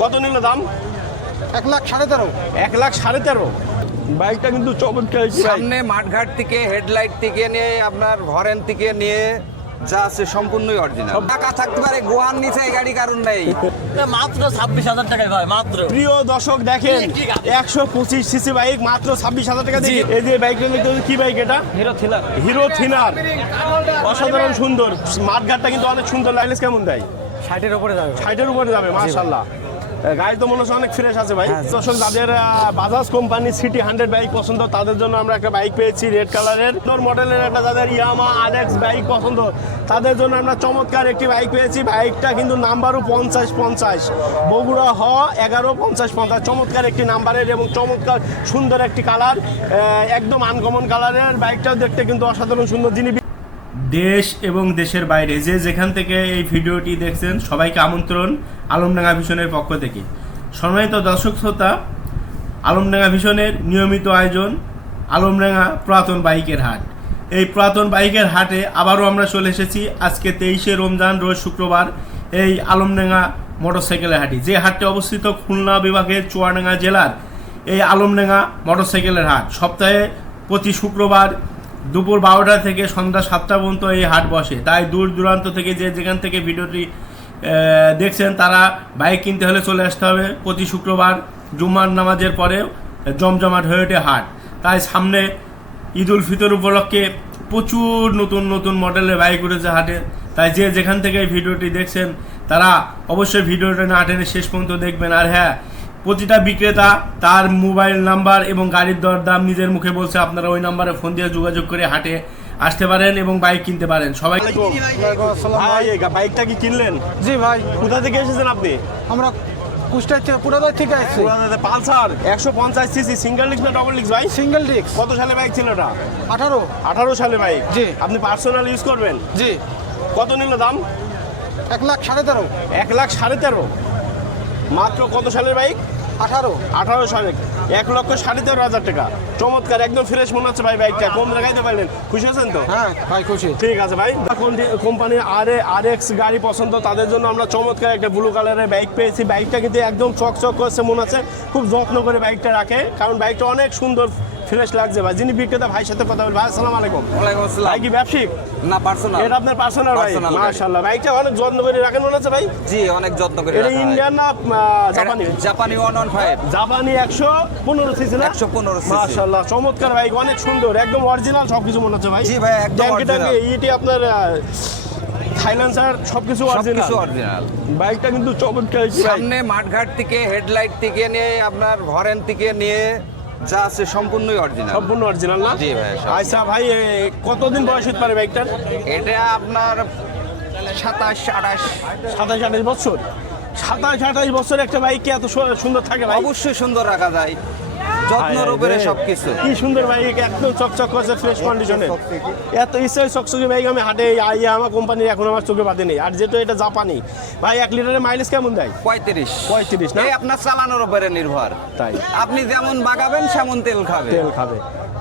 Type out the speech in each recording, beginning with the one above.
কত নিল দাম? 1,13,500। 1,13,500। বাইকটা কিন্তু চমৎকার। সামনে মাঠঘাট থেকে হেডলাইট থেকে নিয়ে আপনার হরেন থেকে নিয়ে যা আছে সম্পূর্ণই অরিজিনাল। টাকা থাকতে পারে গোয়ার নিচে এই গাড়ি কারণ নেই। মাত্র 26,000 টাকায় ভাই, মাত্র। প্রিয় দর্শক দেখেন 125 সিসি বাইক মাত্র 26,000 টাকা দিয়ে। এই যে বাইকটা দেখতে কি বাইক এটা? Hero thinner. অসাধারণ সুন্দর। মাঠঘাটটা কিন্তু অনেক সুন্দর। লাইলেজ কেমন দেয়? 60-এর উপরে যাবে। 60-এর উপরে যাবে মাশাআল্লাহ। গাড়ি তো মনে হচ্ছে অনেক ফ্রেশ আছে ভাই। দর্শক যাদের বাজাজ কোম্পানি সিটি 100 বাইক পছন্দ তাদের জন্য আমরা একটা বাইক পেয়েছি রেড কালারের মডেলের একটা। যাদের ইয়ামা আরএক্স বাইক পছন্দ তাদের জন্য আমরা চমৎকার একটি বাইক পেয়েছি। বাইকটা কিন্তু নাম্বারও 50-50 বগুড়া 11-50-50 চমৎকার একটি নাম্বারের এবং চমৎকার সুন্দর একটি কালার, একদম আনকমন কালারের। বাইকটাও দেখতে কিন্তু অসাধারণ সুন্দর। যিনি দেশ এবং দেশের বাইরে যে যেখান থেকে এই ভিডিওটি দেখছেন সবাইকে আমন্ত্রণ আলমডাঙ্গা ভিশনের পক্ষ থেকে। সম্মানিত দর্শক শ্রোতা, আলমডাঙ্গা ভিশনের নিয়মিত আয়োজন আলমডাঙ্গা পুরাতন বাইকের হাট। এই পুরাতন বাইকের হাটে আবারও আমরা চলে এসেছি আজকে 23শে রমজান রোজ শুক্রবার এই আলমডাঙ্গা মোটরসাইকেলের হাটে, যে হাটটি অবস্থিত খুলনা বিভাগের চুয়াডাঙ্গা জেলার এই আলমডাঙ্গা মোটরসাইকেলের হাট। সপ্তাহে প্রতি শুক্রবার দুপুর 12টা থেকে সন্ধ্যা 7টা পর্যন্ত এই হাট বসে। তাই দূর দূরান্ত থেকে যে যেখান থেকে ভিডিওটি দেখছেন তারা বাইক কিনতে হলে চলে আসতে হবে। প্রতি শুক্রবার জুম্মার নামাজের পরে জমজমাট হয়ে ওঠে হাট। তাই সামনে ঈদ উল ফিতর উপলক্ষে প্রচুর নতুন নতুন মডেলের বাইক উঠেছে হাটে। তাই যে যেখান থেকে এই ভিডিওটি দেখছেন তারা অবশ্যই ভিডিওটা না টেনে শেষ পর্যন্ত দেখবেন। আর হ্যাঁ, প্রতিটা বিক্রেতা তার মোবাইল নাম্বার এবং গাড়ির দরদাম নিজের মুখে বলছে। আপনারা ওই নাম্বারে ফোন দিয়ে যোগাযোগ করে হাটে আসতে পারেন এবং বাইক কিনতে পারেন। সবাই বাইকটা কি কিনলেন? জি ভাই। কোথা থেকে এসেছেন আপনি? আমরা কুষ্টিয়া থেকে পুরাদার থেকে আসছি। পালসার 150 সিসি সিঙ্গেল ডিস্ক না ডবল ডিস্ক ভাই? Single disc. কত সালে বাইক ছিল এটা? 18 সালে বাইক। জি। আপনি পার্সোনাল ইউজ করবেন? জি। কত নিল দাম? 1,13,500। 1,13,500 মাত্র। কত সালের বাইক? 18 সালে। 1,13,500 টাকা। চমৎকার, একদম ফ্রেশ মনে হচ্ছে ভাই। বাইকটা কম লাগাইতে পারলেন, খুশি আছেন তো? হ্যাঁ ভাই খুশি। ঠিক আছে ভাই। কোম্পানির আরএক্স গাড়ি পছন্দ তাদের জন্য আমরা চমৎকার একটা ব্লু কালারের বাইক পেয়েছি। বাইকটা কিন্তু একদম চকচক করছে মনে হচ্ছে, খুব যত্ন করে বাইকটা রাখে, কারণ বাইকটা অনেক সুন্দর ফ্রেশ লাগছে ভাই। যিনি বিক্রেতা ভাইয়ের সাথে কথা বলবেন। ভাই আসসালামু আলাইকুম। ওয়ালাইকুম আসসালাম। ভাই কি ব্যবসায়িক না পার্সোনাল? এটা আপনার পার্সোনাল ভাই? মাশাআল্লাহ, বাইকটা অনেক যত্ন করে রাখেন মনে হচ্ছে ভাই। জি অনেক যত্ন করে এটা রাখা হয়। ইন্ডিয়ান না জাপানি? জাপানি 115। জাপানি 115 সিসি না? 115 সিসি। মাশাআল্লাহ, চমৎকার বাইক, অনেক সুন্দর, একদম অরিজিনাল সবকিছু মনে হচ্ছে ভাই। জি ভাই, একদম অরিজিনাল। এটি আপনার সাইলেন্সার সবকিছু অরিজিনাল। বাইকটা কিন্তু চমৎকার। সামনে মাঠঘাট থেকে হেডলাইট থেকে নিয়ে আপনার হরেন থেকে নিয়ে যা আছে সম্পূর্ণই অরিজিনাল। সম্পূর্ণ অরিজিনাল না? জি ভাই। আচ্ছা ভাই, কতদিন বয়স হতে পারে বাইকটার? এটা আপনার 27-28। 27-28 বছর। 27-28 বছর একটা বাইক কি এত সুন্দর থাকে ভাই? অবশ্যই সুন্দর রাখা যায়, যত্নের উপরে সবকিছু। কি সুন্দর বাইক, একদম চকচক করছে, ফ্রেশ কন্ডিশনে। এত ইচ্ছা চকচকে বাইক আমি হাটে আমার কোম্পানির এখন আমার চোখে বাদে নেই। আর যেহেতু এটা জাপানি ভাই, 1 লিটারের মাইলেজ কেমন দেয়? 35 না? এই আপনার চালানোর উপরে নির্ভর। তাই আপনি যেমন বাগাবেন সেমন তেল খাবে।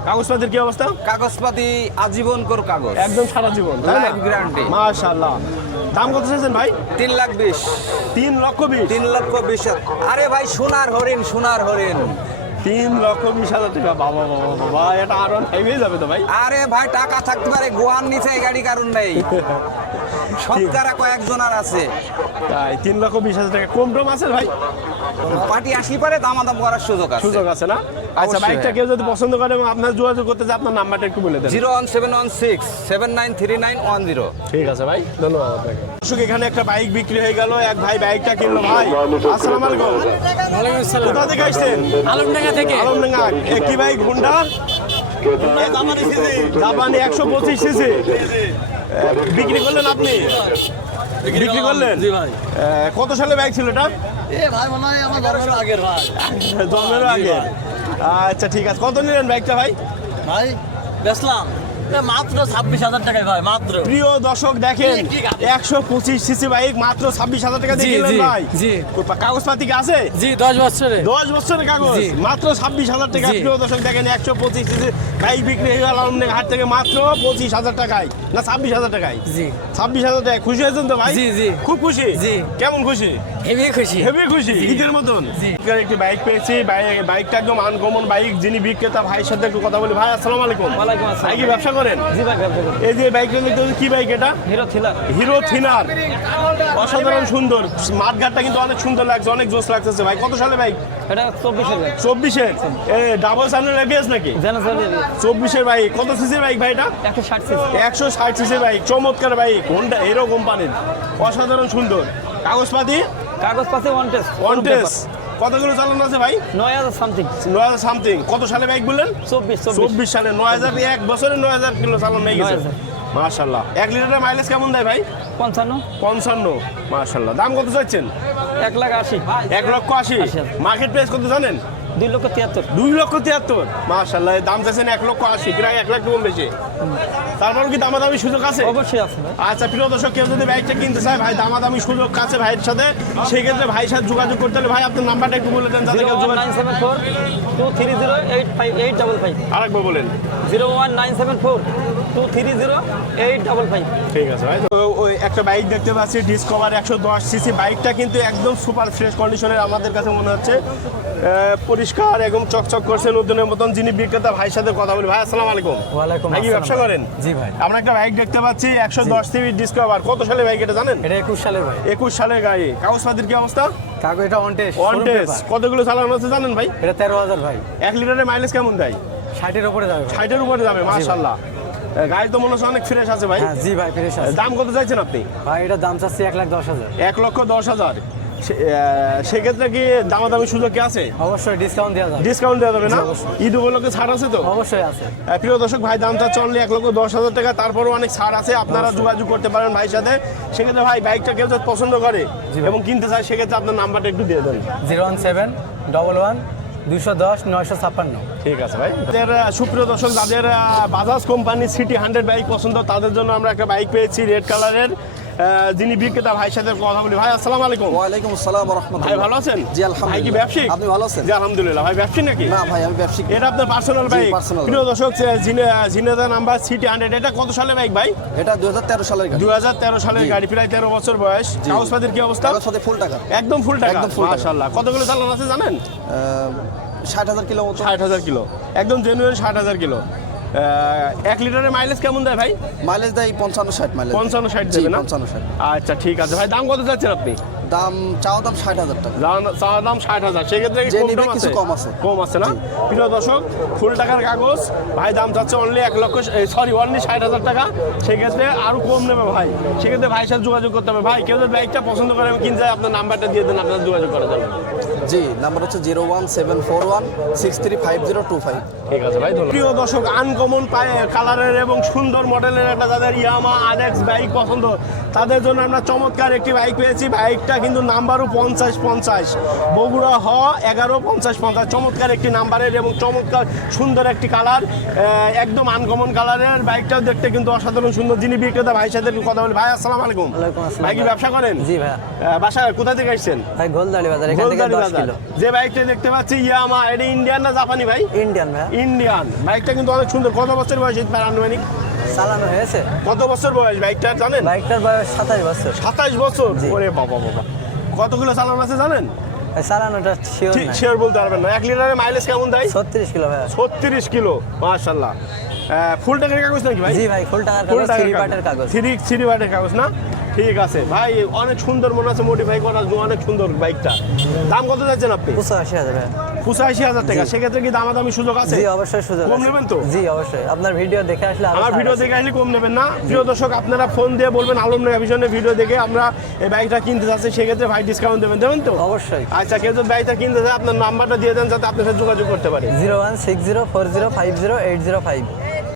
কাগজপাতির কি অবস্থা? কাগজপাতি আজীবন কর কাগজ, একদম সারা জীবন, লাইফ গ্যারান্টি। মাশাআল্লাহ। দাম কত চাইছেন ভাই? 3,20,000। 3,20,000? 3,20,000। আরে ভাই সোনার হরিণ, সোনার হরিণ। 3,20,000 টাকা? বাবা বাবা বাবা, এটা আরো হাইওয়ে যাবে তো ভাই। আরে ভাই টাকা থাকতে পারে গোয়ার নিচে এই গাড়ি কারণ নেই। সবকারা কয়েকজনের আছে। তাই 3,20,000 টাকা কম টম আছে ভাই? পার্টি আসি পারে দামাদাম করার সুযোগ আছে না? আচ্ছা, বাইকটা কেউ যদি পছন্দ করে এবং আপনার যোগাযোগ করতে চায় আপনার নাম্বারটা একটু বলে দেন। 01716 793910। ঠিক আছে ভাই, ধন্যবাদ আপনাকে। দর্শক, এখানে একটা বাইক বিক্রি হয়ে গেল। এক ভাই বাইকটা কিনলো। ভাই আসসালামু আলাইকুম। ওয়ালাইকুম আসসালাম। কোথা থেকে আসছেন? আলমডাঙ্গা থেকে। আলমডাঙ্গা। কি বাইক? হোন্ডা জাপানি 125 সিসি। বিক্রি করলেন আপনি? বিক্রি করলেন? জি ভাই। কত সালে বাইক ছিল এটা? ভাই মনে হয় আমার জন্মের আগের ভাই। জন্মের আগে? আচ্ছা ঠিক আছে। কত নিলেন বাইকটা ভাই? ভাই বেচলাম মাত্র 26,000 টাকায় ভাই, মাত্র। প্রিয় দর্শক দেখেন 125 সিসি বাইক মাত্র 26,000 টাকা দিয়ে কিনলেন ভাই। জি। কাগজপাতি কি আছে? জি 10 বছরে। 10 বছরের কাগজ মাত্র 26,000 টাকা। প্রিয় দর্শক দেখেন 125 সিসি বাইক বিক্রি হয়ে গেল আমাদের হাট থেকে মাত্র 25,000 টাকায়, না 26,000 টাকায়। জি। 26,000 টাকায় খুশি হয়েছেন তো ভাই? জি জি। খুব খুশি? জি। কেমন খুশি? হেভি খুশি। হেভি খুশি ঈদের মতন একটি বাইক পেয়েছি বাইকটা একদম আনকমন বাইক। যিনি বিক্রেতা ভাইয়ের সাথে একটু কথা বলি। ভাই আসসালামু আলাইকুম। ওয়ালাইকুম আসসালাম। ভাই কি ব্যবসা করেন? জি ভাই, ব্যবসা করি। এই যে বাইকটা দেখতে কি বাইক এটা? হিরো থিলার। হিরো থিনার, অসাধারণ সুন্দর। স্মার্ট গার্ডটা কিন্তু অনেক সুন্দর লাগছে, অনেক জোস লাগতেছে ভাই। কত সালে বাইক? এটা 24 এর। 24-এর ডাবল সানের এবিএস নাকি? জেনারেল 24-এর বাইক। কত সিসির বাইক ভাই এটা? 160 সিসি। 160 সিসির বাইক, চমৎকার বাইক, হোন্ডা হিরো কোম্পানির, অসাধারণ সুন্দর। কাগজপাতি কাগজপাতি ওয়ান টেস্ট। One test. কতগুলো চালানো আছে ভাই? 9000 সামথিং। 9000 সামথিং। কত সালে বাইক বললেন? 24 সালে 9000, এক বছরে 9000 কিলো চালানো হয়ে গেছে। 9000। মাশাআল্লাহ। 1 লিটারের মাইলেজ কেমন দেয় ভাই? 55। মাশাআল্লাহ। দাম কত চাচ্ছেন? 1,80,000। 1,80,000। 80,000। মার্কেট প্রাইস কত জানেন? 2,73,000। 2,73,000। মাশাআল্লাহ। দাম চাচ্ছেন 1,80,000, প্রায় 1 লাখ কম বেশি। তারপর কি দামাদামি সুযোগ আছে? অবশ্যই আছে ভাই। আচ্ছা প্রিয় দর্শক, কেউ যদি বাইকটা কিনতে চায় ভাই, দামাদামি সুযোগ আছে ভাইয়ের সাথে, সেই ক্ষেত্রে ভাইয়ের সাথে যোগাযোগ করতে হলে ভাই আপনার নাম্বারটা একটু বলে দেন যাতে কেউ যোগাযোগ। 01974-230-855। আরেকবার বলেন। 01974-230-855। ঠিক আছে ভাই। তো ওই একটা বাইক দেখতে পাচ্ছি, ডিসকভার 110 সিসি। বাইকটা কিন্তু একদম সুপার ফ্রেশ কন্ডিশনের আমাদের কাছে মনে হচ্ছে, পরিষ্কার এবং চকচক করছে নতুনের মতন। যিনি বিক্রেতা ভাইয়ের সাথে কথা বলি। ভাই আসসালামু আলাইকুম। ওয়ালাইকুম ভাই কি ব্যবসা করেন? জি ভাই। আমরা একটা বাইক দেখতে পাচ্ছি 110 সিসি ডিসকভার। কত সালে বাইক এটা জানেন? এটা 21 সালের ভাই। 21 সালের গাড়ি। কাগজপাতির কি অবস্থা? কাগজ এটা ওয়ান টেস্ট। One test. কতগুলো চালানো আছে জানেন ভাই? এটা 13,000 ভাই। 1 লিটারের মাইলেজ কেমন দেয়? 60 এর উপরে যাবে ভাই। 60-এর উপরে যাবে। মাশাআল্লাহ। গাড়ি তো মনে হচ্ছে অনেক ফ্রেশ আছে ভাই। হ্যাঁ জি ভাই, ফ্রেশ আছে। দাম কত চাইছেন আপনি? ভাই এটা দাম চাচ্ছি 1,10,000। 1,10,000। সেক্ষেত্রে কি দামাদামি সুযোগ কি আছে? অবশ্যই ডিসকাউন্ট দেওয়া যাবে। ডিসকাউন্ট দেওয়া যাবে না? জি, অবশ্যই। ঈদ উপলক্ষে ছাড় আছে তো? অবশ্যই আছে। প্রিয় দর্শক, ভাই দামটা চললে 1,10,000 টাকা, তারপরও অনেক ছাড় আছে, আপনারা যোগাযোগ করতে পারেন ভাইয়ের সাথে। সেক্ষেত্রে ভাই বাইকটা কেউ যদি পছন্দ করে এবং কিনতে চায়, সেক্ষেত্রে আপনার নাম্বারটা একটু দিয়ে দেন। 017-11-210-956। ঠিক আছে ভাই। সুপ্রিয় দর্শক, যাদের বাজাজ কোম্পানি সিটি 100 বাইক পছন্দ, তাদের জন্য আমরা একটা বাইক পেয়েছি রেড কালারের। যিনি বিক্রেতা ভাইয়ের সাথে কথা বলি। ভাই আসসালামু আলাইকুম। ওয়ালাইকুম আসসালাম ওয়া রাহমাতুল্লাহ। ভাই ভালো আছেন? জি আলহামদুলিল্লাহ। ভাই কি ব্যবসায়িক? আপনি ভালো আছেন? জি আলহামদুলিল্লাহ। ভাই ব্যবসায়ী নাকি? না ভাই, আমি ব্যবসায়িক। এটা আপনার পার্সোনাল জি, বাইক? personal প্রিয় দর্শক, জিনেদা নাম্বার সিটি 100। এটা কত সালে বাইক ভাই? এটা 2013 সালের গাড়ি। 2013 সালের গাড়ি, প্রায় 13 বছর বয়স। কাগজপাতির কি অবস্থা? কাগজপত্র ফুল টাকা। একদম ফুল টাকা। একদম full টাকা। মাশাআল্লাহ। কতগুলো চালানো আছে জানেন? 60,000 কিলো মতো। 60,000 কিলো। একদম জেনুইন 60,000 কিলো। 1 লিটারের মাইলেজ কেমন দেয় ভাই? মাইলেজ দেয় 55-60 মাইলেজ। 55-60 জি, দেবে না? 55-60। আচ্ছা ঠিক আছে ভাই। দাম কত চাচ্ছেন আপনি? দাম 60,000 টাকা। চাওয়া দাম 60,000। সেক্ষেত্রে কি যে কম নিবে টম কিছু কম আছে। কম আছে না? প্রিয় দর্শক, ফুল টাকার কাগজ। ভাই দাম চাচ্ছে অনলি 60,000 টাকা। সেক্ষেত্রে আরো কম নেবে ভাই। সেক্ষেত্রে ভাইয়ের সাথে যোগাযোগ করতে হবে। ভাই কেউ যদি বাইকটা পছন্দ করে আমি কিনতে চাই, আপনার নাম্বারটা দিয়ে দেন, আপনার যোগাযোগ করা যাবে। জি, নাম্বার হচ্ছে 01741635025। ঠিক আছে ভাই, ধন্যবাদ। প্রিয় দর্শক, আনকমন কালারের এবং সুন্দর মডেলের একটা যাদের ইয়ামা আরএক্স বাইক পছন্দ, তাদের জন্য আমরা চমৎকার একটি বাইক পেয়েছি। বাইকটা কিন্তু নাম্বারও 50-50, বগুড়া হ 11-50-50। চমৎকার একটি নাম্বারের এবং চমৎকার সুন্দর একটি কালার, একদম আনকমন কালারের। বাইকটাও দেখতে কিন্তু অসাধারণ সুন্দর। যিনি বিক্রেতা ভাইয়ের সাথে একটু কথা বলি। ভাই আসসালামু আলাইকুম। ওয়ালাইকুম আসসালাম। ভাই কি ব্যবসা করেন? জি ভাইয়া। বাসা কোথা থেকে আসছেন? ভাই গোলদাড়ি বাজার, এখান থেকে গোলদাড়ি 10 বাজার। কিলো। যে বাইকটা দেখতে পাচ্ছি ইয়ামা, এটা ইন্ডিয়ান না জাপানি ভাই? ইন্ডিয়ান ভাইয়া। ইন্ডিয়ান। বাইকটা কিন্তু অনেক সুন্দর। কত বছর বয়স আনুমানিক? চালানো হয়েছে। কত বছর বয়স বাইকটা জানেন? বাইকটার বয়স 27 বছর। 27 বছর। জি। ওরে বাবা বাবা। কতগুলো চালানো আছে জানেন? ভাই চালানোটা শিওর ঠিক না। শিওর বলতে পারবেন না। 1 লিটারের মাইলেজ কেমন দেয়? 36 কিলো ভাইয়া। 36 কিলো। মাশাআল্লাহ। ফুল টাকার কাগজ নাকি ভাই? জি ভাই, ফুল টাকার ফুল কাগজ, টাকার 3 পার্টের কাগজ। 3 পার্টের কাগজ না? ঠিক আছে ভাই, অনেক সুন্দর মনে আছে, মডিফাই করা, অনেক সুন্দর বাইকটা। দাম কত যাচ্ছেন আপনি? 85,000 ভাইয়া। 85,000 টাকা। সেক্ষেত্রে কি দামাদামি সুযোগ আছে? জি অবশ্যই সুযোগ কম আছে। নেবেন তো? জি অবশ্যই, আপনার ভিডিও দেখে আসলে আরো আমার ছাড় ভিডিও আছে। দেখে আসলে কম নেবেন না? প্রিয় দর্শক, আপনারা ফোন দিয়ে বলবেন আলমডাঙ্গা ভিশনের ভিডিও দেখে আমরা এই বাইকটা কিনতে চাচ্ছি, সেক্ষেত্রে ভাই ডিসকাউন্ট দেবেন তো? অবশ্যই। আচ্ছা, কেউ যদি বাইকটা কিনতে চায় আপনার নাম্বারটা দিয়ে দেন যাতে আপনার সাথে যোগাযোগ করতে পারে। 01604050805।